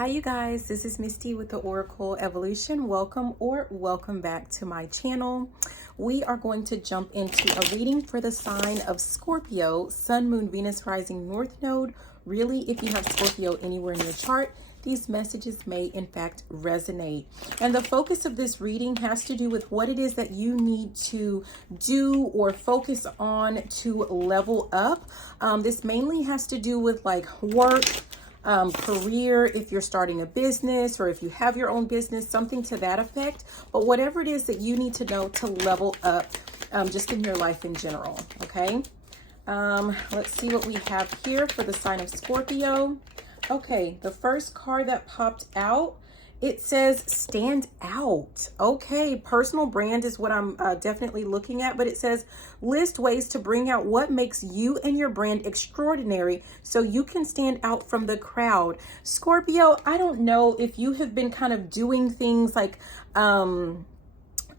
Hi you guys, this is Misty with the Oracle Evolution. Welcome back to my channel. We are going to jump into a reading for the sign of Scorpio, Sun, Moon, Venus, Rising, North Node. Really, if you have Scorpio anywhere in your chart, these messages may in fact resonate. And the focus of this reading has to do with what it is that you need to do or focus on to level up. This mainly has to do with like work, career, if you're starting a business or if you have your own business, something to that effect. But whatever it is that you need to know to level up just in your life in general. Okay. Let's see what we have here for the sign of Scorpio. Okay, the first card that popped out, it says stand out. Okay, personal brand is what I'm definitely looking at, but it says list ways to bring out what makes you and your brand extraordinary so you can stand out from the crowd. Scorpio, I don't know if you have been kind of doing things like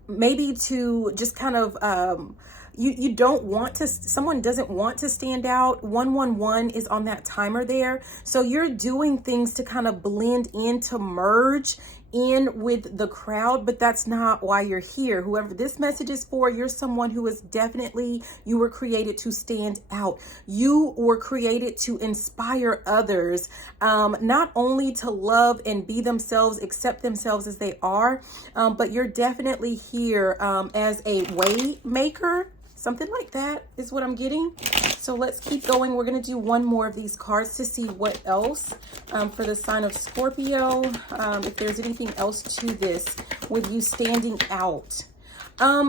maybe to just kind of you don't want to, someone doesn't want to stand out. 111 is on that timer there. So you're doing things to kind of blend in, to merge in with the crowd, but that's not why you're here. Whoever this message is for, you're someone who is definitely, you were created to stand out. You were created to inspire others, not only to love and be themselves, accept themselves as they are, but you're definitely here as a way maker. Something like that is what I'm getting. So let's keep going. We're going to do one more of these cards to see what else for the sign of Scorpio. If there's anything else to this with you standing out.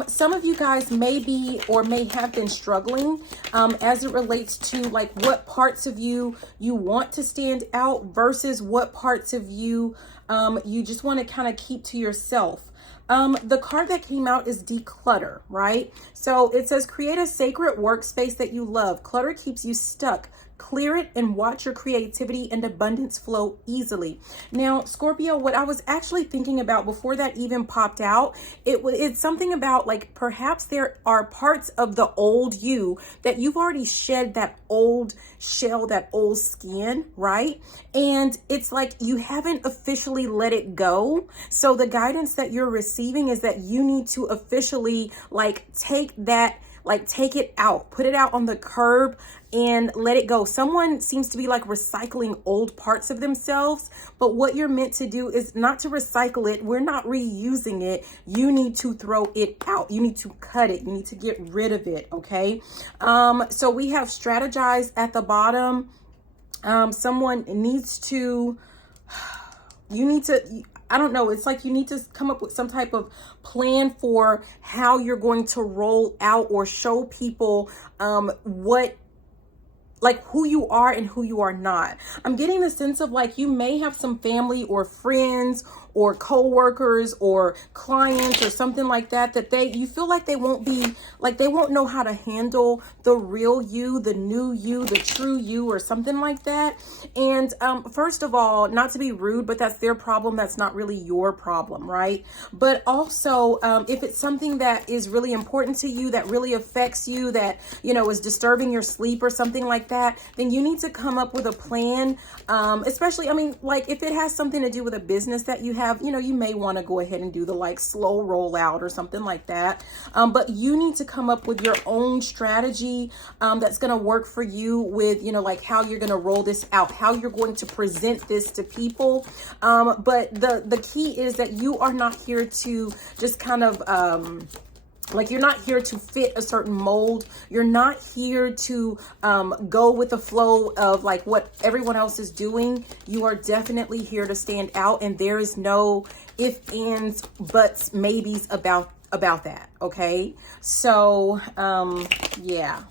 Some of you guys may be or may have been struggling as it relates to like what parts of you want to stand out versus what parts of you you just want to kind of keep to yourself. The card that came out is declutter, right? So it says create a sacred workspace that you love. Clutter keeps you stuck. Clear it and watch your creativity and abundance flow easily. Now, Scorpio, what I was actually thinking about before that even popped out, it's something about like perhaps there are parts of the old you that you've already shed that old shell, that old skin, right? And it's like you haven't officially let it go. So the guidance that you're receiving is that you need to officially like take it out, put it out on the curb and let it go. Someone seems to be like recycling old parts of themselves, but what you're meant to do is not to recycle it. We're not reusing it. You need to throw it out. You need to cut it. You need to get rid of it. Okay. So we have strategize at the bottom. Someone needs to, I don't know. It's like you need to come up with some type of plan for how you're going to roll out or show people who you are and who you are not. I'm getting the sense of like you may have some family or friends or co-workers or clients or something like that you feel like they won't know how to handle the real you, the new you, the true you, or something like that. And first of all, not to be rude, but that's their problem. That's not really your problem, right? But also, if it's something that is really important to you, that really affects you, that, is disturbing your sleep or something like that, then you need to come up with a plan. Especially, like if it has something to do with a business that you have, you may want to go ahead and do the like slow rollout or something like that. But you need to come up with your own strategy that's going to work for you with, like how you're going to roll this out, how you're going to present this to people. But the key is that you are not here to just kind of, you're not here to fit a certain mold. You're not here to go with the flow of like what everyone else is doing. You are definitely here to stand out, and there is no ifs, ands, buts, maybes about that. Okay, so yeah.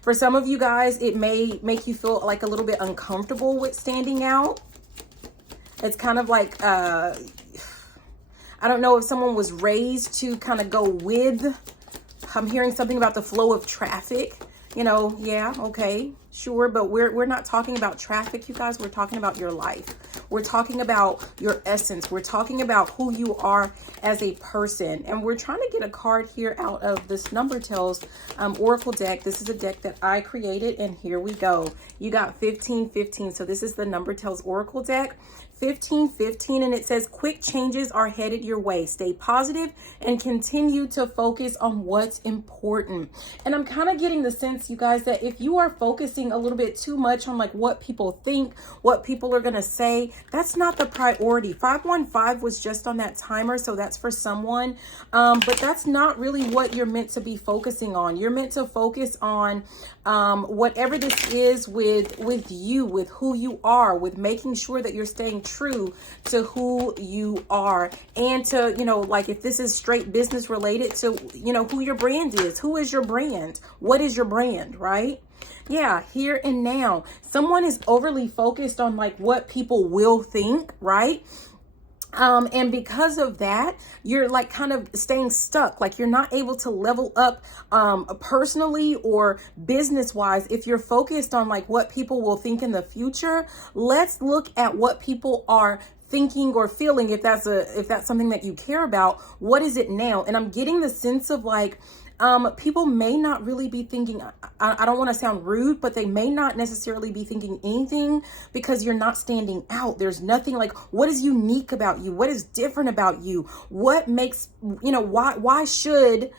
For some of you guys, it may make you feel like a little bit uncomfortable with standing out. It's kind of like I don't know if someone was raised to kind of go with, I'm hearing something about the flow of traffic, yeah, okay, sure, but we're not talking about traffic, you guys. We're talking about your life. We're talking about your essence. We're talking about who you are as a person. And we're trying to get a card here out of this Number Tells Oracle deck. This is a deck that I created, and here we go. You got 1515. So this is the Number Tells Oracle deck. 1515, and it says quick changes are headed your way. Stay positive and continue to focus on what's important. And I'm kind of getting the sense, you guys, that if you are focusing a little bit too much on like what people think, what people are going to say, that's not the priority. 515 was just on that timer, so that's for someone, but that's not really what you're meant to be focusing on. You're meant to focus on whatever this is with you, with who you are, with making sure that you're staying true to who you are, and to, you know, like if this is straight business related, to, you know, who your brand is. Who is your brand? What is your brand, right? Yeah, here and now. Someone is overly focused on like what people will think, right? And because of that, you're like kind of staying stuck. Like you're not able to level up personally or business wise. If you're focused on like what people will think in the future, let's look at what people are thinking or feeling. If that's something that you care about, what is it now? And I'm getting the sense of like, people may not really be thinking, I don't want to sound rude, but they may not necessarily be thinking anything because you're not standing out. There's nothing like, what is unique about you? What is different about you? What makes, you know, why should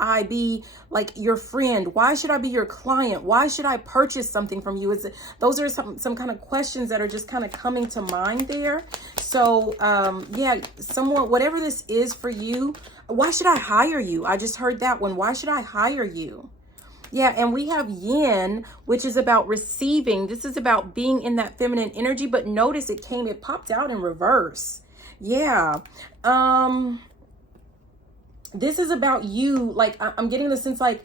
I be like your friend? Why should I be your client? Why should I purchase something from you? Those are some kind of questions that are just kind of coming to mind there. So, yeah, someone, whatever this is for you, why should I hire you? I just heard that one. Why should I hire you? Yeah, and we have yin, which is about receiving. This is about being in that feminine energy, but notice it popped out in reverse. Yeah. This is about you. Like, I'm getting the sense like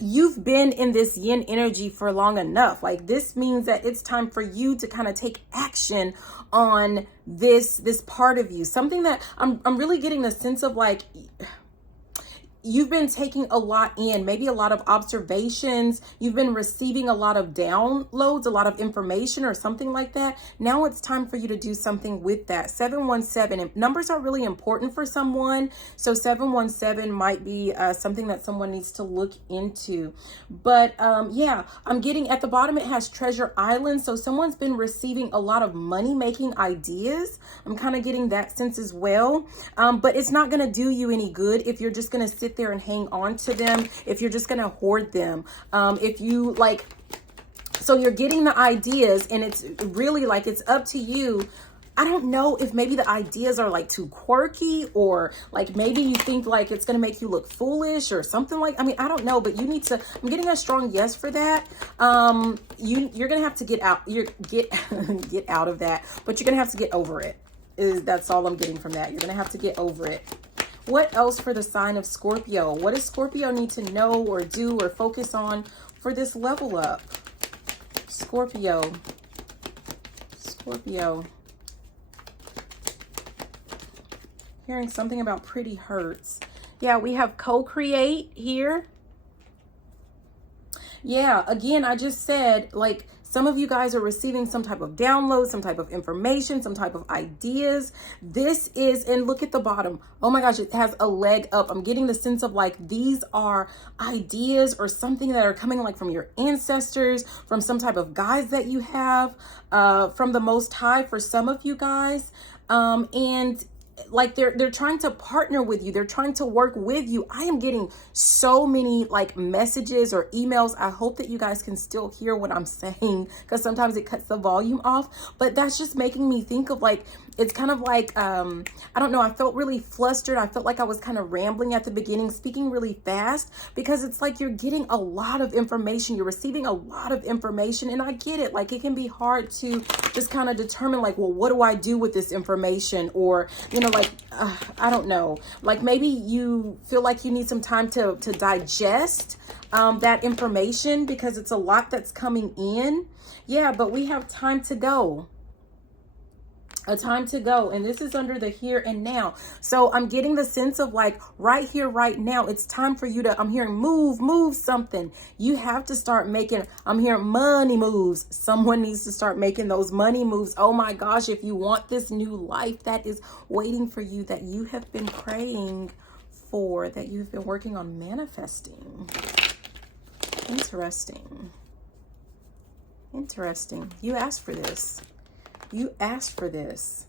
you've been in this yin energy for long enough. Like, this means that it's time for you to kind of take action on this part of you. Something that I'm really getting the sense of like, you've been taking a lot in, maybe a lot of observations. You've been receiving a lot of downloads, a lot of information or something like that. Now it's time for you to do something with that. 717, and numbers are really important for someone. So 717 might be something that someone needs to look into. But yeah, I'm getting at the bottom, it has Treasure Island. So someone's been receiving a lot of money making ideas. I'm kind of getting that sense as well. But it's not going to do you any good if you're just going to sit there and hang on to them, if you're just going to hoard them. If you like, so you're getting the ideas and it's really like, it's up to you. I don't know if maybe the ideas are like too quirky, or like maybe you think like it's going to make you look foolish or something like, I mean, I don't know, but you need to, I'm getting a strong yes for that. You're going to have to get out, get out of that, but you're going to have to get over it. That's all I'm getting from that. You're going to have to get over it. What else for the sign of Scorpio? What does Scorpio need to know or do or focus on for this level up? Scorpio. Hearing something about pretty hurts. Yeah, we have co-create here. Yeah, again, I just said, like, some of you guys are receiving some type of download, some type of information, some type of ideas. This is, and look at the bottom. Oh my gosh, it has a leg up. I'm getting the sense of like, these are ideas or something that are coming like from your ancestors, from some type of guides that you have, from the Most High for some of you guys. And like they're trying to partner with you. They're trying to work with you. I am getting so many like messages or emails. I hope that you guys can still hear what I'm saying, because sometimes it cuts the volume off, but that's just making me think of like, it's kind of like, I don't know. I felt really flustered. I felt like I was kind of rambling at the beginning, speaking really fast, because it's like you're getting a lot of information. You're receiving a lot of information. And I get it. Like, it can be hard to just kind of determine like, well, what do I do with this information? Or, you know, like, I don't know. Like, maybe you feel like you need some time to digest that information, because it's a lot that's coming in. Yeah, but we have time to go. a time to go, and this is under the here and now. So I'm getting the sense of like right here, right now, it's time for you to, I'm hearing move something. You have to start making, I'm hearing money moves. Someone needs to start making those money moves. Oh my gosh, if you want this new life that is waiting for you, that you have been praying for, that you've been working on manifesting. Interesting. You asked for this. You asked for this.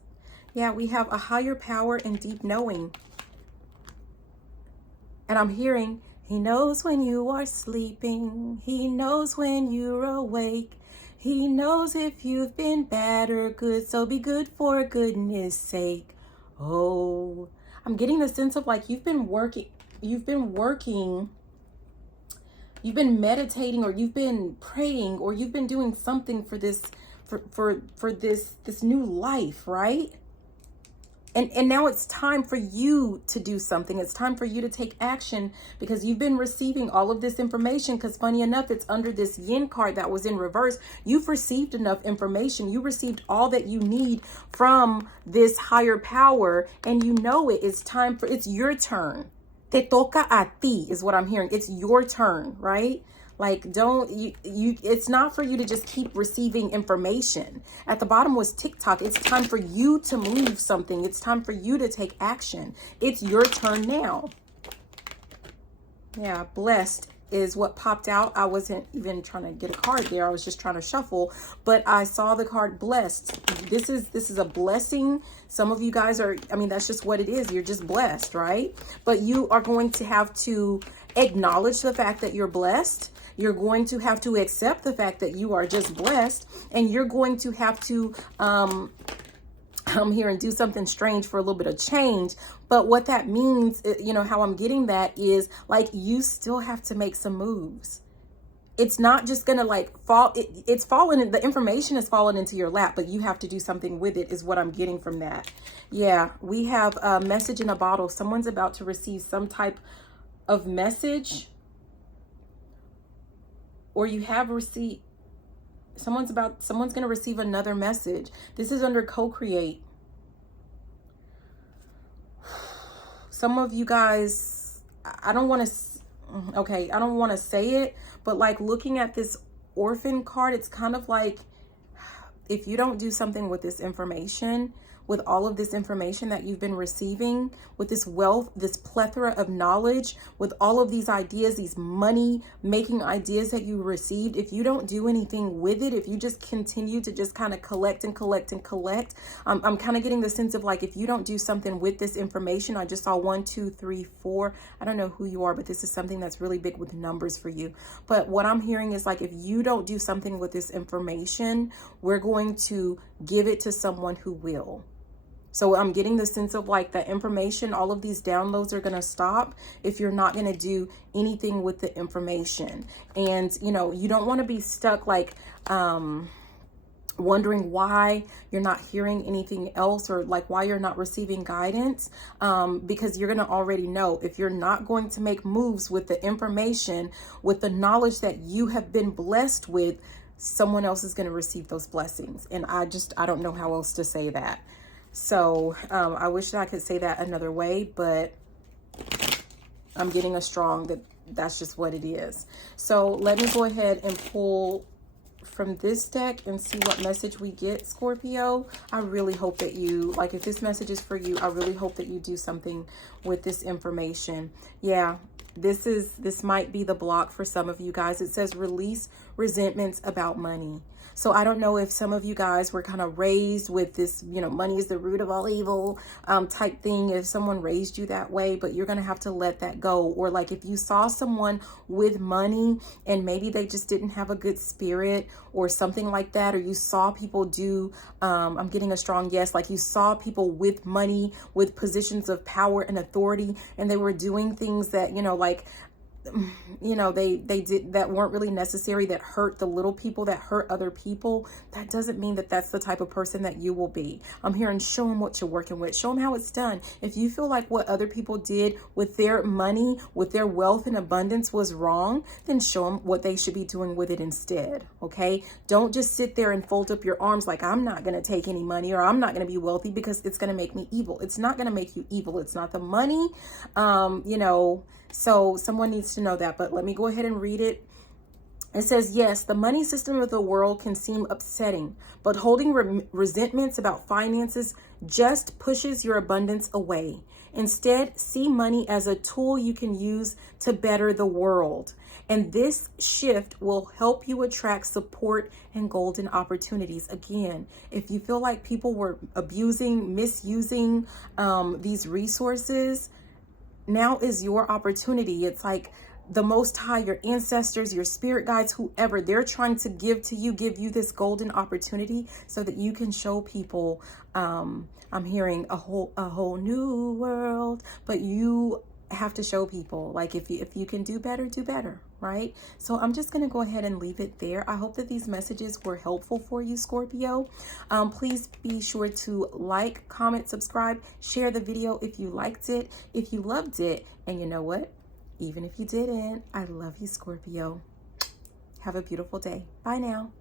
Yeah, we have a higher power and deep knowing. And I'm hearing, he knows when you are sleeping. He knows when you're awake. He knows if you've been bad or good. So be good for goodness sake. Oh, I'm getting the sense of like you've been meditating, or you've been praying, or you've been doing something for this, for this new life, right? And now it's time for you to do something. It's time for you to take action, because you've been receiving all of this information, because funny enough, it's under this yin card that was in reverse. You've received enough information. You received all that you need from this higher power, and you know it. It's time for, it's your turn. Te toca a ti is what I'm hearing. It's your turn, right? Like, don't you it's not for you to just keep receiving information. At the bottom was TikTok. It's time for you to move something. It's time for you to take action. It's your turn now. Yeah, blessed is what popped out. I wasn't even trying to get a card there. I was just trying to shuffle, but I saw the card blessed. This is a blessing. Some of you guys are, I mean, that's just what it is. You're just blessed, right? But you are going to have to acknowledge the fact that you're blessed. You're going to have to accept the fact that you are just blessed, and you're going to have to come here and do something strange for a little bit of change. But what that means, you know, how I'm getting that is like, you still have to make some moves. It's not just gonna like fall. It's fallen. The information is fallen into your lap, but you have to do something with it, is what I'm getting from that. Yeah, we have a message in a bottle. Someone's about to receive some type of message, or you have received. Someone's going to receive another message. This is under co-create. Some of you guys, I don't want to say it, but like looking at this orphan card, it's kind of like, if you don't do something with this information, with all of this information that you've been receiving, with this wealth, this plethora of knowledge, with all of these ideas, these money making ideas that you received, if you don't do anything with it, if you just continue to just kind of collect and collect and collect, I'm kind of getting the sense of like, if you don't do something with this information, I just saw 1, 2, 3, 4. I don't know who you are, but this is something that's really big with numbers for you. But what I'm hearing is like, if you don't do something with this information, we're going to give it to someone who will. So I'm getting the sense of like the information, all of these downloads are going to stop if you're not going to do anything with the information. And, you know, you don't want to be stuck like wondering why you're not hearing anything else, or like why you're not receiving guidance, because you're going to already know. If you're not going to make moves with the information, with the knowledge that you have been blessed with, someone else is going to receive those blessings. And I don't know how else to say that. So I wish that I could say that another way, but I'm getting a strong that's just what it is. So let me go ahead and pull from this deck and see what message we get, Scorpio. I really hope that you, like, if this message is for you, I really hope that you do something with this information. Yeah, this might be the block for some of you guys. It says release resentments about money. So I don't know if some of you guys were kind of raised with this, you know, money is the root of all evil type thing, if someone raised you that way, but you're going to have to let that go. Or like if you saw someone with money and maybe they just didn't have a good spirit or something like that, or you saw people do, I'm getting a strong yes, like you saw people with money, with positions of power and authority, and they were doing things that, you know, like you know, they did that weren't really necessary, that hurt the little people, that hurt other people, that doesn't mean that that's the type of person that you will be. I'm here and show them what you're working with. Show them how it's done. If you feel like what other people did with their money, with their wealth and abundance was wrong, then show them what they should be doing with it instead. Okay. Don't just sit there and fold up your arms like, I'm not going to take any money, or I'm not going to be wealthy because it's going to make me evil. It's not going to make you evil. It's not the money. You know, so someone needs to know that, but let me go ahead and read it. It says, yes, the money system of the world can seem upsetting, but holding resentments about finances just pushes your abundance away. Instead, see money as a tool you can use to better the world. And this shift will help you attract support and golden opportunities. Again, if you feel like people were abusing, misusing these resources, now is your opportunity. It's like the Most High, your ancestors, your spirit guides, whoever, they're trying to give you this golden opportunity so that you can show people, I'm hearing a whole new world, but you have to show people, like, if you can do better, right? So I'm just going to go ahead and leave it there. I hope that these messages were helpful for you, Scorpio. Please be sure to like, comment, subscribe, share the video if you liked it, if you loved it. And you know what? Even if you didn't, I love you, Scorpio. Have a beautiful day. Bye now.